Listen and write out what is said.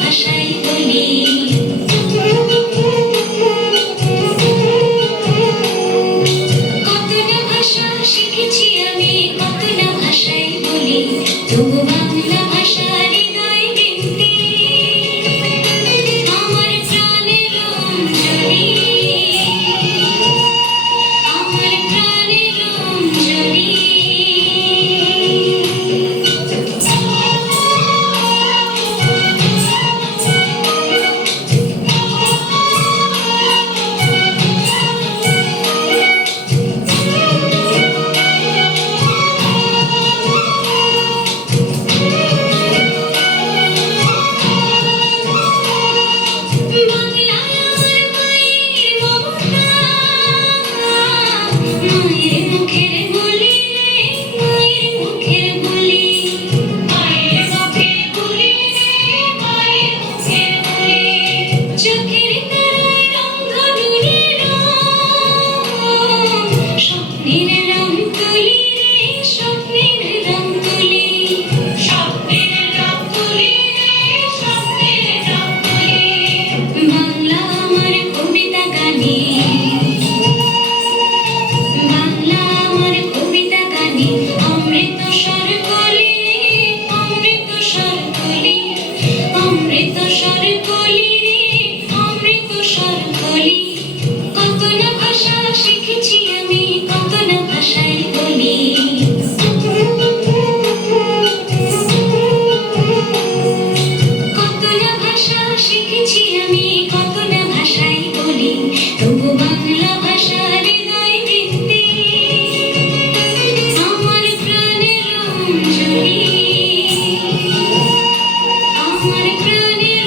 ভাষায় বলি। কত না ভাষা শিখেছি আমি, কত না ভাষায় বলি, তবু বাংলা ভাষা হৃদয় বৃন্দি আমার প্রাণের অঞ্জলি, আমার প্রাণের অঞ্জলি। মায়ের মুখের বুলি রে, মায়ের মুখের বুলি, মায়ের মুখের বুলি রে, মায়ের মুখের বুলি। চোখের তারায় রংধনুরে রং, স্বপ্নের রং তুলি রে, স্বপ্নের রং তুলি, স্বপ্নের রং তুলি রে, স্বপ্নের রং তুলি। বাংলা আমার কবিতা গানে, বাংলা আমার কবিতা গানে, অমৃত স্বর কলি, অমৃত স্বর কলি, অমৃত স্বর কলি রে, অমৃত স্বর কলি। কত না ভাষা শিখেছি আমি, কত না ভাষায় বলি। কত না ভাষা শিখেছি আমি, কত না ভাষায় বলি, তবু বাংলা ভাষা হৃদয় বৃন্দি আমার প্রাণের অঞ্জলি, আমার প্রাণের